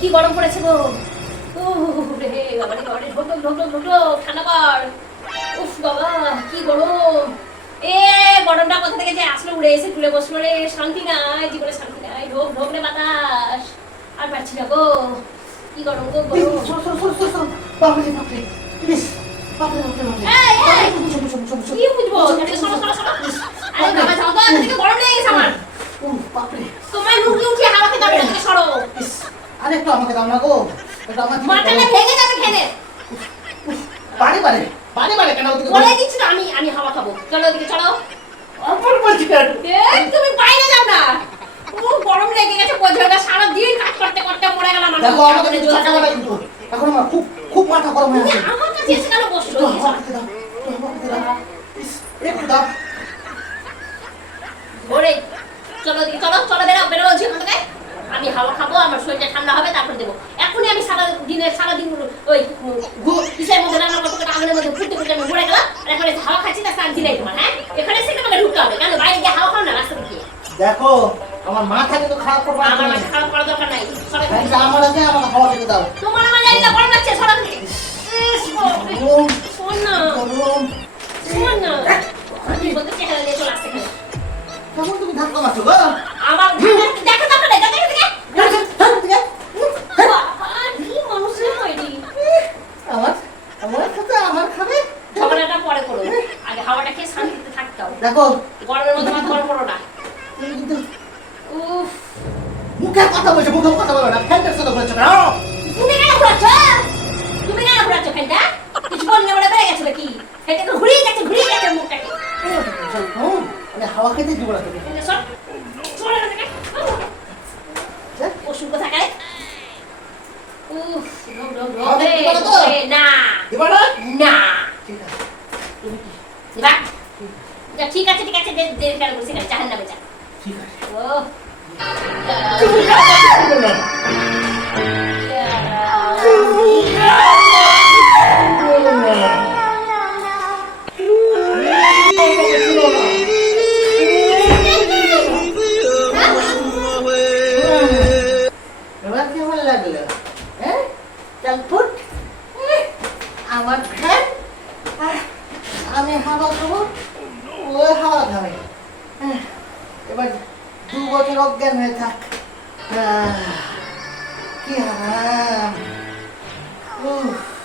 কি গরম পড়েছে গো। রে বাবারে বাবারে, ঢোক ঢোক ঢোক ঢোক ঢোক, ঠান্ডা কর। উফ বাবা কি গরম। গরমটা কোথা থেকে যে আসলে উড়ে এসে তুলে বসলো রে। শান্তি নাই, জীবনে শান্তি নাই। ঢোক ঢোক রে বাতাস। আর পারছি না গো, কি গরম গো গরম। বাপরে বাপরে, প্লিজ বাপরে বাপরে বাপরে। কি বুঝবো? সরো সরো সরো। আরে বাবা যাও তো, এদিকে গরম লেগে গেছে আমার। বাপরে, তোমার মুখ উঠিয়ে হাওয়া খেতে হবে না, থেকে সরো। আরেকটু আমাকে দাও না গো, এটা আমার মাথাটা ভেঙে যাবে খেলে। বাড়ি বাড়ি বাড়ি বাড়ি কেন ওদিকে বলে দিচ্ছি তো, আমি হাওয়া খাবো। চলো ওদিকে চলো। অপর বলছি কেন? তুমি বাইরে যাও না। গরম লেগে গেছে, বোঝাটা সারা দিন কাজ করতে করতে মরে গেলাম। দেখো আমাকে কিন্তু টাকা বাড়াই কিন্তু এখন আমার খুব খুব মাথা গরম হয়ে আছে। আমার কাছে এসে কেন বসছো? একটু হাওয়া খেতে দাও, একটু হাওয়া খেতে দাও, একটু দাও। ওরে চলো ওদিকে চলো, চলো বেরো বেরো বলছি ওখান থেকে। আমি হাওয়া খাবো, আমার শরীরটা ঠান্ডা হবে, তারপরে দেবো। এখনই আমি সারাদিন ওই কিসের মধ্যে রান্না করতে করতে আগুনের মধ্যে ফুটতে ফুটতে আমি মরে গেলাম। আর এখন হাওয়া খাচ্ছি, তার শান্তি নেই তোমার। হ্যাঁ, এখানে এসে তোমাকে ঢুকতে হবে। কেন বাইরে গিয়ে হাওয়া খাও না রাস্তা দিয়ে? দেখো আমার মাথা কিন্তু খারাপ করবে না। আমার মাথা খারাপ করার দরকার নাই। আমার আছে, আমাকে হাওয়া খেতে দাও। তোমার আমার জানি না, গরম লাগছে, সরা থেকে। শোন না, গরম শোন না, আমি বলতে চেহারা নিয়ে চলে আসছে এখানে। কেমন তুমি ধাক্কা মারছো গো? আমার দেখো দরকার নেই, দেখো দেখে কি মানুষের তৈরি। আমার আমার খাতে আমার খাবে। ঝগড়াটা পরে করো, আগে হাওয়াটা খেয়ে শান্তিতে থাকতে হবে। দেখো গরমের মধ্যে ভাত গরম করো না। তুমি কিন্তু উফ, মুখে কথা বলছো, মুখে কথা বলো না, ফ্যানটার সাথে বলছো না। তুমি কেন ঘুরাচ্ছ? তুমি কেন ঘুরাচ্ছ ফ্যানটা? কিছু বললে বলে বেড়ে গেছে নাকি? ফ্যানটা তো ঘুরিয়ে গেছে মুখটাকে। আমি হাওয়া খেতে দিব না তোকে। সর সর এখান থেকে। পশু কোথাকার। উফ, না দিবা না? না। ঠিক আছে, তুমি কি? যা যা, ঠিক আছে ঠিক আছে, দেরি কেন করছিস? জাহান্নামে যা। ঠিক আছে। ও তুমি কাছে দিবে না। এবার কেমন লাগলো? হ্যাঁ চালপুট আমার ফ্যান, আমি হাওয়া খাবো, ও হাওয়া খাবে। এবার 2 বছর অজ্ঞান হয়ে থাক। কি আরাম। উফ